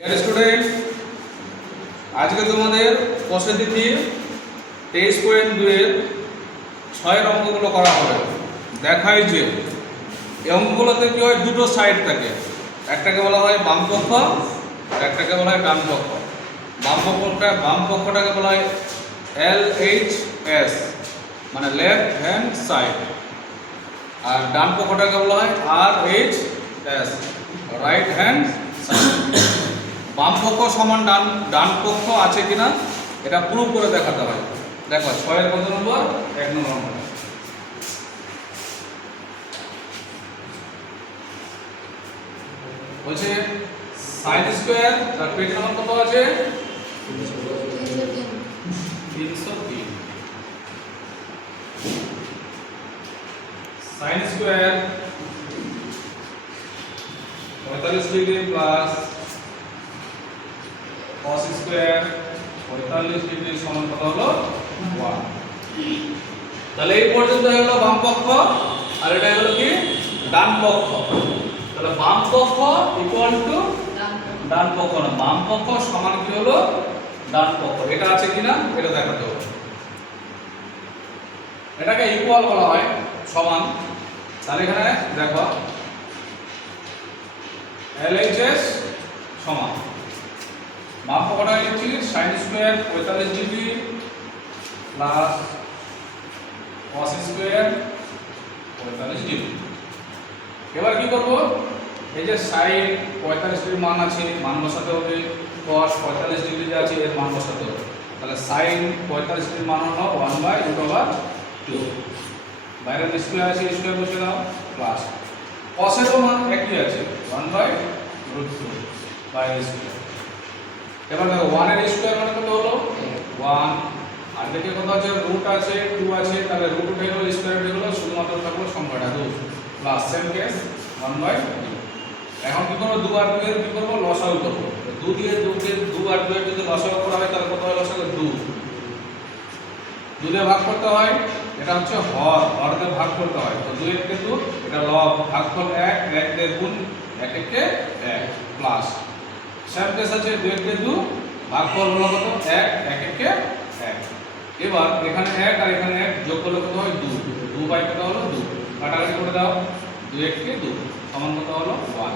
Dear student, আজকে তোমাদের কোষেতিথি 23.2 এর 6 অঙ্কগুলো করা হবে। দেখাই যে এই অঙ্কগুলোতে কি হয়, দুটো সাইড থাকে, একটাকে বলা হয় বাম পক্ষ আর একটাকে বলা হয় ডান পক্ষ। বাম পক্ষটাকে বলা হয় LHS মানে লেফট হ্যান্ড সাইড, আর ডান পক্ষটাকে বলা হয় RHS রাইট হ্যান্ড সাইড। বাম পক্ষ সমান ডান পক্ষ আছে কিনা এটা প্রুভ করে দেখাতে হয়। দেখো 6 এর কত নম্বর? 1 নম্বর। বলছে sin স্কয়ার তার পেজ নাম্বার কত আছে? 303। sin square 45 degree plus cos square 45 degree সমান কত হলো? 1। তাহলে এই পর্যন্ত হয়ে গেল বাম পক্ষ, আর এটা হলো কি ডান পক্ষ। তাহলে বাম পক্ষ ইকুয়াল টু ডান পক্ষ না, বাম পক্ষ সমান কি হলো? ডান পক্ষ। এটা আছে কিনা এটা দেখাতে হবে। এটাকে ইকুয়াল বলা হয়, সমান। তাহলে এখানে দেখো LHS সমান বাম পক্ষটা লিখছি sin square 45 degree plus cos square 45 degree. এবার কি করব, এই যে sin 45 ডিগ্রি মান আছে, মান বসাতে হবে, cos 45 ডিগ্রি যে আছে এর মান বসাতে হবে। তাহলে sin 45 ডিগ্রি মান হলো 1/√2। বাইরে স্কয়ার আছে, স্কয়ার বসে দাও, প্লাস cos এর মান একই আছে 1/√2/স্কয়ার। এবার দেখো 1 এর স্কয়ার মানে কত হলো? 1। আর দেখে কত আছে? রুট আছে, 2 আছে, তাহলে রুট উঠে গেল, স্কয়ার উঠে গেল, শুধুমাত্র থাকলো সংখ্যাটা 2 প্লাস সেম কেস 1/2। এখন কি করব? 2 আর 2 এর কি করব? লসাগু করব। 2 দিয়ে 2 আর 2 এর যদি লসাগু করা হয় তাহলে কত হয়? লসাগু 2। 2 দিয়ে ভাগ করতে হয়, এটা হচ্ছে হর দিয়ে ভাগ করতে হয়। তো 2 কে 2, এটা লব, ভাগফল 1, 1 দিয়ে গুণ, 1 কে 1 প্লাস সেম কেস আছে 2 কে 2, ভাগফল হলো কত? 1, 1 কে 1। এবার এখানে 1 আর এখানে 1 যোগ করলে কত হয়? 2। 2 বাই কত হলো? 2। কাটাকাটি করে দাও, 2 কে 2 সমান কত হলো? 1।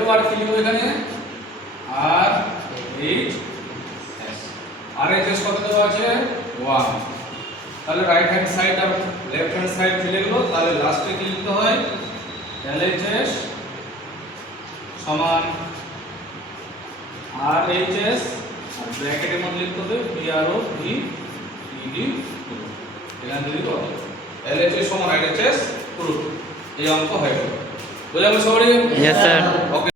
এবার কি লিখব এখানে? RHS কত দেওয়া আছে? 1। তাহলে রাইট হ্যান্ড সাইড আর লেফট হ্যান্ড সাইড ফেলে গেল। তাহলে লাস্টে কি লিখতে হয়? LHS সমান RHS আর ব্র্যাকেটের মধ্যে লিখতে হবে PROVED। এখানে দিলি কত? LHS সমান RHS প্রুফ। এই অঙ্ক হয়ে গেল। বুঝা গেল সবাই? Yes sir. ওকে।